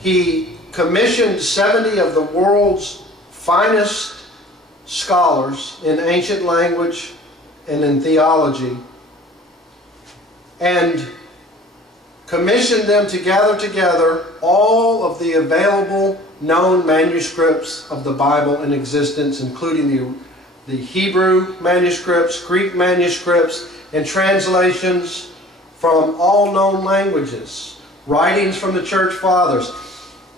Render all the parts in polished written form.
He commissioned 70 of the world's finest scholars in ancient language and in theology, and commissioned them to gather together all of the available known manuscripts of the Bible in existence, including the Hebrew manuscripts, Greek manuscripts, and translations from all known languages, writings from the church fathers.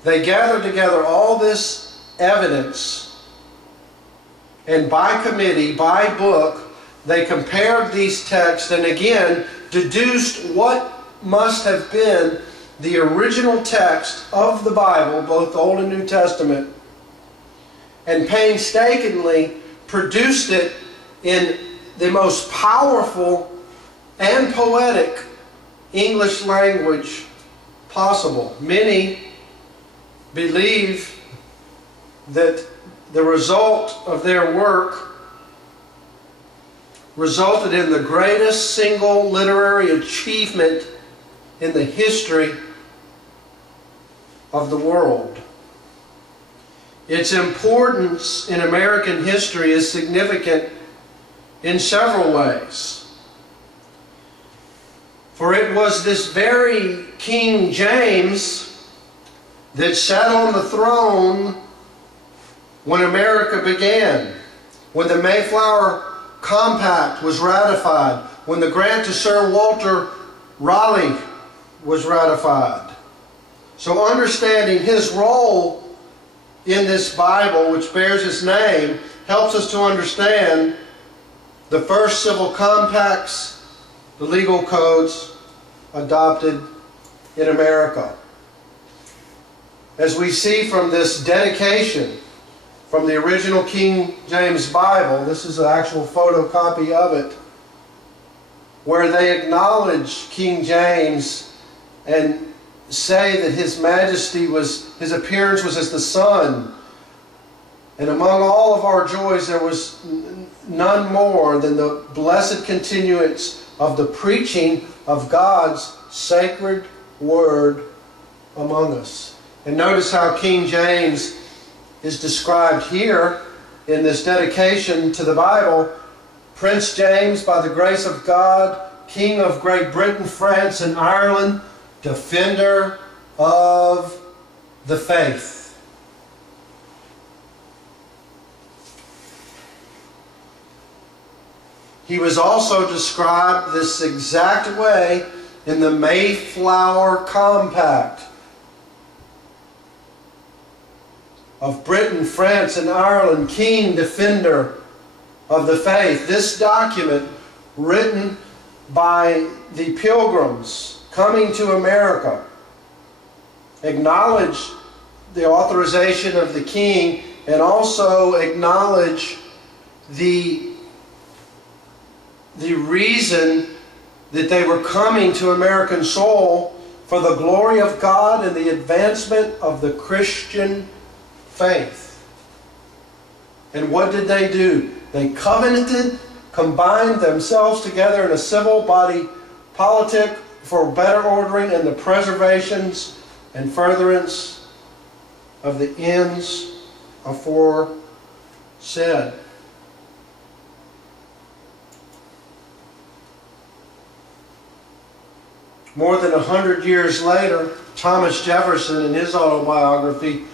They gathered together all this evidence, and by committee, by book, they compared these texts and again deduced what must have been the original text of the Bible, both the Old and New Testament, and painstakingly produced it in the most powerful and poetic English language possible. Many believe that the result of their work resulted in the greatest single literary achievement in the history of the world. Its importance in American history is significant in several ways. For it was this very King James that sat on the throne when America began, when the Mayflower Compact was ratified, when the grant to Sir Walter Raleigh was ratified. So understanding his role in this Bible, which bears his name, helps us to understand the first civil compacts, the legal codes adopted in America. As we see from this dedication from the original King James Bible, this is an actual photocopy of it, where they acknowledge King James and say that his majesty was, his appearance was as the sun. And among all of our joys there was none more than the blessed continuance of the preaching of God's sacred word among us. And notice how King James is described here in this dedication to the Bible. Prince James, by the grace of God, King of Great Britain, France, and Ireland, defender of the faith. He was also described this exact way in the Mayflower Compact of Britain, France, and Ireland, King, defender of the faith. This document, written by the Pilgrims coming to America, acknowledged the authorization of the King and also acknowledged the reason that they were coming to American soil for the glory of God and the advancement of the Christian faith. And what did they do? They covenanted, combined themselves together in a civil body politic for better ordering and the preservations and furtherance of the ends aforesaid. More than 100 years later, Thomas Jefferson, in his autobiography,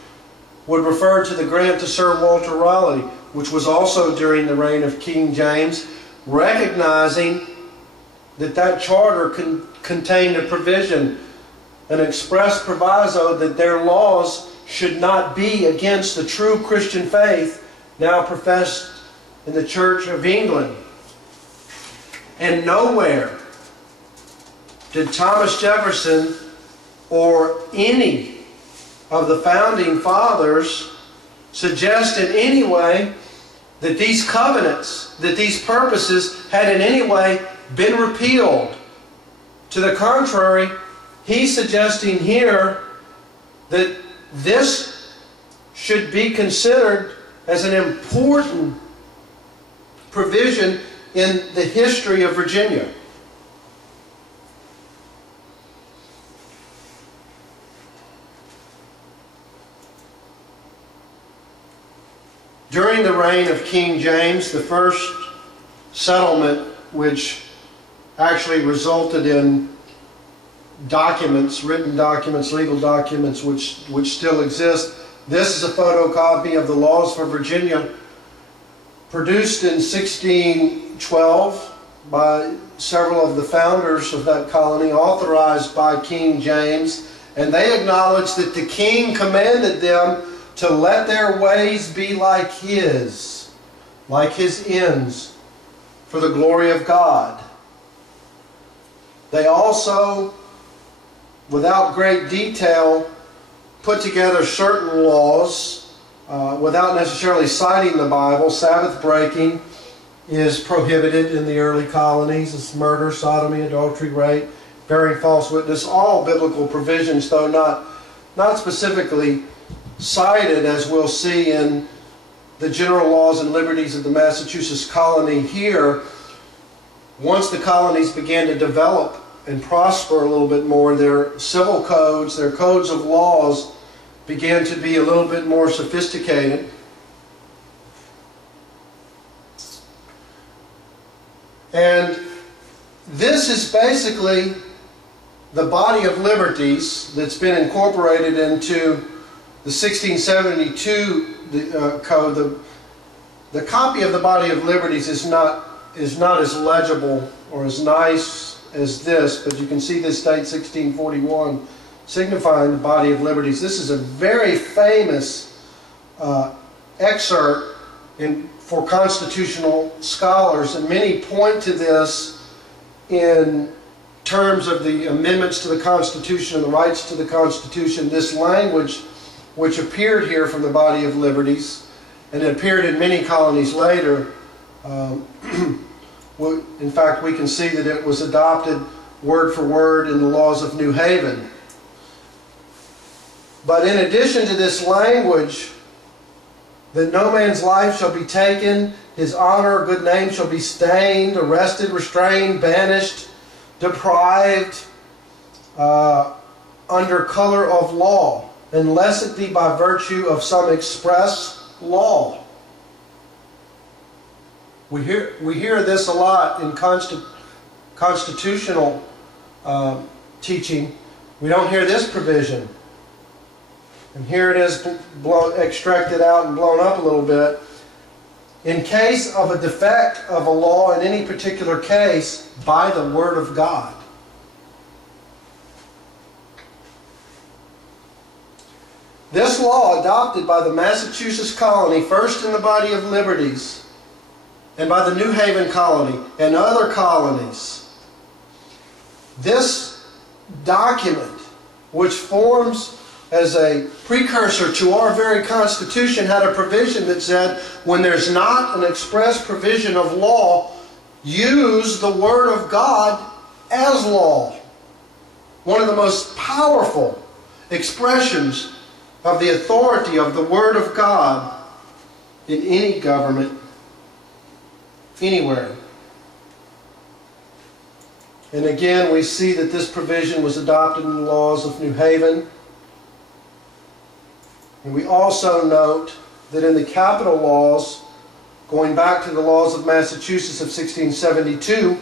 would refer to the grant to Sir Walter Raleigh, which was also during the reign of King James, recognizing that that charter contained a provision, an express proviso that their laws should not be against the true Christian faith now professed in the Church of England. And nowhere did Thomas Jefferson or any of the founding fathers suggest in any way that these covenants, that these purposes had in any way been repealed. To the contrary, he's suggesting here that this should be considered as an important provision in the history of Virginia. During the reign of King James, the first settlement which actually resulted in documents, written documents, legal documents which still exist. This is a photocopy of the laws for Virginia, produced in 1612 by several of the founders of that colony, authorized by King James, and they acknowledged that the king commanded them to let their ways be like his ends, for the glory of God. They also, without great detail, put together certain laws without necessarily citing the Bible. Sabbath breaking is prohibited in the early colonies. It's murder, sodomy, adultery, rape, bearing false witness, all biblical provisions, though not specifically cited, as we'll see in the general laws and liberties of the Massachusetts colony here. Once the colonies began to develop and prosper a little bit more, their civil codes, their codes of laws began to be a little bit more sophisticated. And this is basically the body of liberties that's been incorporated into the 1672 code. The copy of the body of liberties is not as legible or as nice as this, but you can see this date 1641 signifying the body of liberties. This is a very famous excerpt for constitutional scholars, and many point to this in terms of the amendments to the Constitution and the rights to the Constitution. This language which appeared here from the body of liberties, and it appeared in many colonies later. In fact, we can see that it was adopted word for word in the laws of New Haven. But in addition to this language, that no man's life shall be taken, his honor or good name shall be stained, arrested, restrained, banished, deprived, under color of law, unless it be by virtue of some express law. We hear this a lot in constitutional teaching. We don't hear this provision. And here it is extracted out and blown up a little bit. In case of a defect of a law in any particular case, by the word of God. This law, adopted by the Massachusetts colony, first in the body of liberties, and by the New Haven colony and other colonies, this document, which forms as a precursor to our very Constitution, had a provision that said, when there's not an express provision of law, use the Word of God as law. One of the most powerful expressions of the authority of the Word of God in any government, anywhere. And again, we see that this provision was adopted in the laws of New Haven. And we also note that in the capital laws, going back to the laws of Massachusetts of 1672,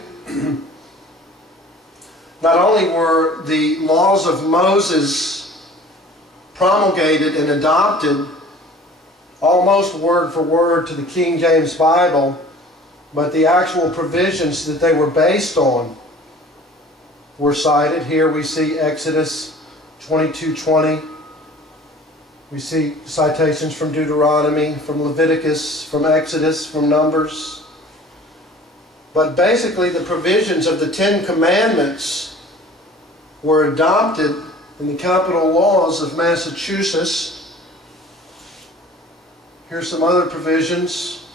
not only were the laws of Moses promulgated and adopted almost word for word to the King James Bible, but the actual provisions that they were based on were cited. Here we see Exodus 22:20. We see citations from Deuteronomy, from Leviticus, from Exodus, from Numbers. But basically the provisions of the Ten Commandments were adopted in the capital laws of Massachusetts. Here's some other provisions.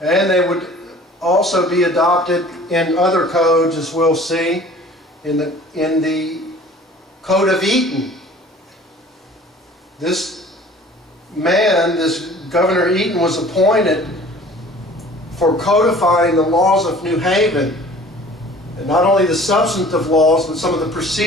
And they would also be adopted in other codes, as we'll see, in the Code of Eaton. This man, this Governor Eaton, was appointed for codifying the laws of New Haven. And not only the substantive laws, but some of the procedures.